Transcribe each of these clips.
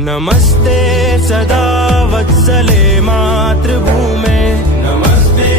नमस्ते सदा वत्सले मातृभूमे, नमस्ते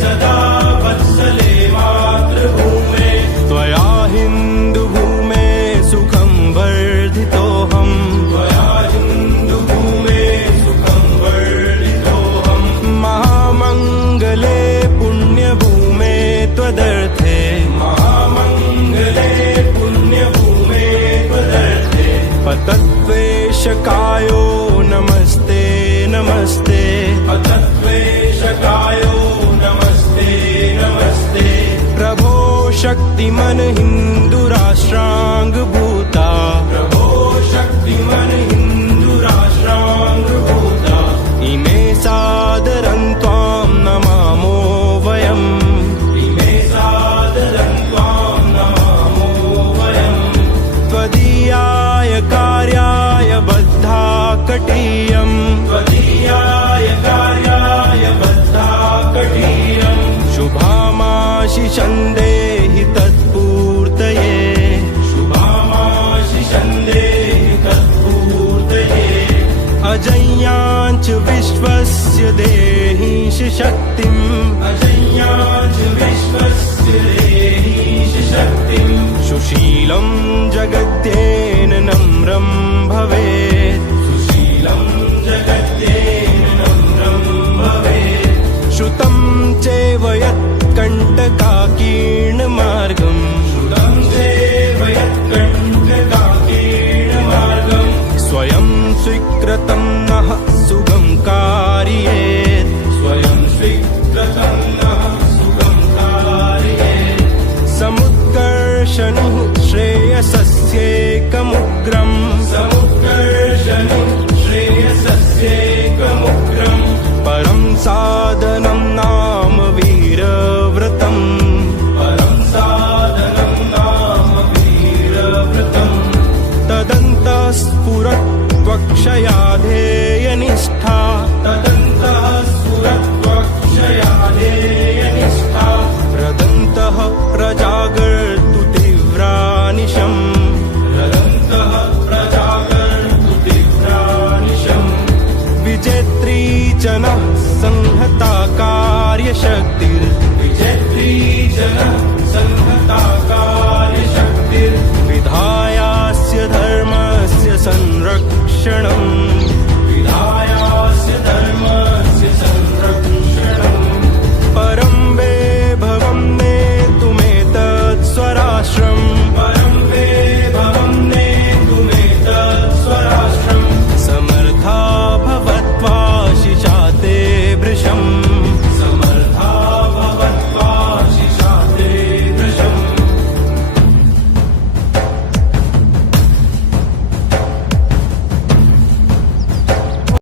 सदा वत्सले मातृभूमे। त्वया हिन्दुभूमे सुखं वर्धितोऽहम्, त्वया हिन्दुभूमे सुखं वर्धितोऽहम्। महामङ्गले पुण्यभूमे त्वदर्थे, महामङ्गले पुण्यभूमे त्वदर्थे। पतत्वेषकायो नमस्ते नमस्ते, पतत्वेषकायो नमस्ते नमस्ते। प्रभो शक्तिमन् हिन्दुराष्ट्राङ्गभूता, प्रभो शक्तिमन् हिन्दुराष्ट्राङ्गभूता। इमे सादरं त्वां नमामो वयम्, इमे सादरं त्वां नमामो वयम्। त्वदीयाय कार्याय बद्धा कटीयम्, त्वदीयाय कार्याय बद्धा कटीयम्। शुभामाशिषं देहि तत्पूर्तये, शुभामाशिषं देहि तत्पूर्तये। अजय्याञ्च विश्वस्य देहीश शक्तिम्, अजय्याञ्च विश्वस्य देहीश शक्तिम्। सुशीलं जगद्येन नम्रं भवेत्, सुशीलं जगद्येन नम्रं भवेत्। श्रुतं चैव यत्कण्टकाकीर्णमार्गम्, श्रुतं चैव यत्कण्टकाकीर्णमार्गम्। स्वयं स्वीकृतं नः सुगं कारयेत्, स्वयं स्वीकृतं नः सुगं कारयेत्। समुत्कर्षणुः श्रेयसस्येकमुग्रम्, समुत्कर्षणुः श्रेयसस्येकमुग्रम्। परं साधनं नाम वीरव्रतम्, परं साधनं नाम वीरव्रतम्। तदन्तः स्फुरत्वक्षया ध्येयनिष्ठा, तदन्तः स्फुरत्वक्षया ध्येयनिष्ठा। रदन्तः प्रजागर्तु तीव्रानिशम्, रदन्तः प्रजागर्तु तीव्रानिशम्। विजेत्री जनः संहता कार्यशक्तिर्, विजेत्री जनः